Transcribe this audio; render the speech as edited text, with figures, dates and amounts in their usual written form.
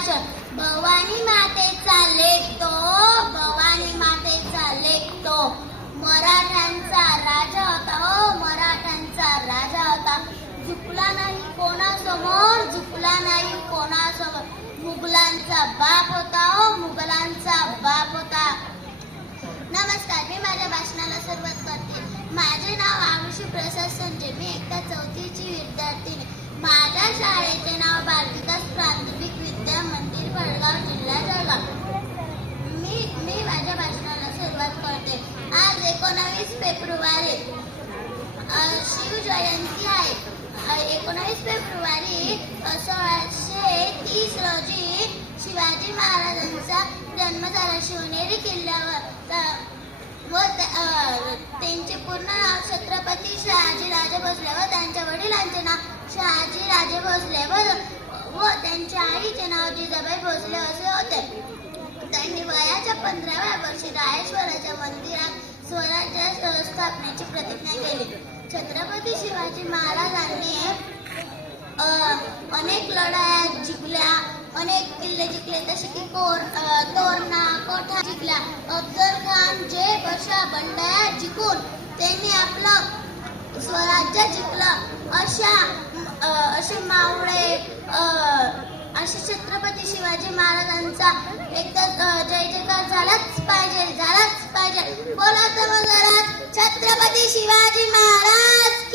भाषण. भवानी मातेचा लेखतो, भवानी मातेचा लेखतो. मराठ्यांचा राजा होता, हो मराठ्यांचा राजा होता. झुकला नाही कोणासमोर, झुकला नाही कोणासमोर. मुघलांचा बाप होता, हो मुघलांचा बाप होता. नमस्कार, मी माझ्या भाषणाला सुरुवात करते. माझे नाव आरुषी प्रसाद संजय. मी इयत्ता चौथीची विद्यार्थिनी. माझ्या शाळेचे नाव बालविकास प्राथमिक विद्या मंदिर भडगाव, जिल्हा जळगाव. मी माझ्या भाषणाला सुरुवात करते. आज 19 फेब्रुवारी शिवजयंती आहे. 19 फेब्रुवारी 1630 रोजी शिवाजी महाराजांचा जन्म झाला. शिवनेरी किल्ल्यावर व त्यांचे पूर्ण नाव छत्रपती शहाजीराजे भोसले व त्यांच्या वडिलांचे नाव शहाजीराजे भोसले व त्यांच्या आईचे नाव जिजाबाई भोसले असे होते. त्यांनी वयाच्या 15व्या वर्षी रायेश्वराच्या मंदिरात स्वराज्य स्थापनेची प्रतिज्ञा केली. छत्रपती शिवाजी महाराजांनी अनेक लढाया जिंकल्या, अनेक किल्ले जिंकले, जसे की तोरणा, कोठा जिंकल्या. अफजल खान, जय बशा, बंडाया जिंकून त्यांनी आपलं स्वराज्य जिंकलं. असे मावळे असे छत्रपती शिवाजी महाराजांचा एकदा जय जयकार झालाच पाहिजे, झालाच पाहिजे. बोला तर छत्रपती शिवाजी महाराज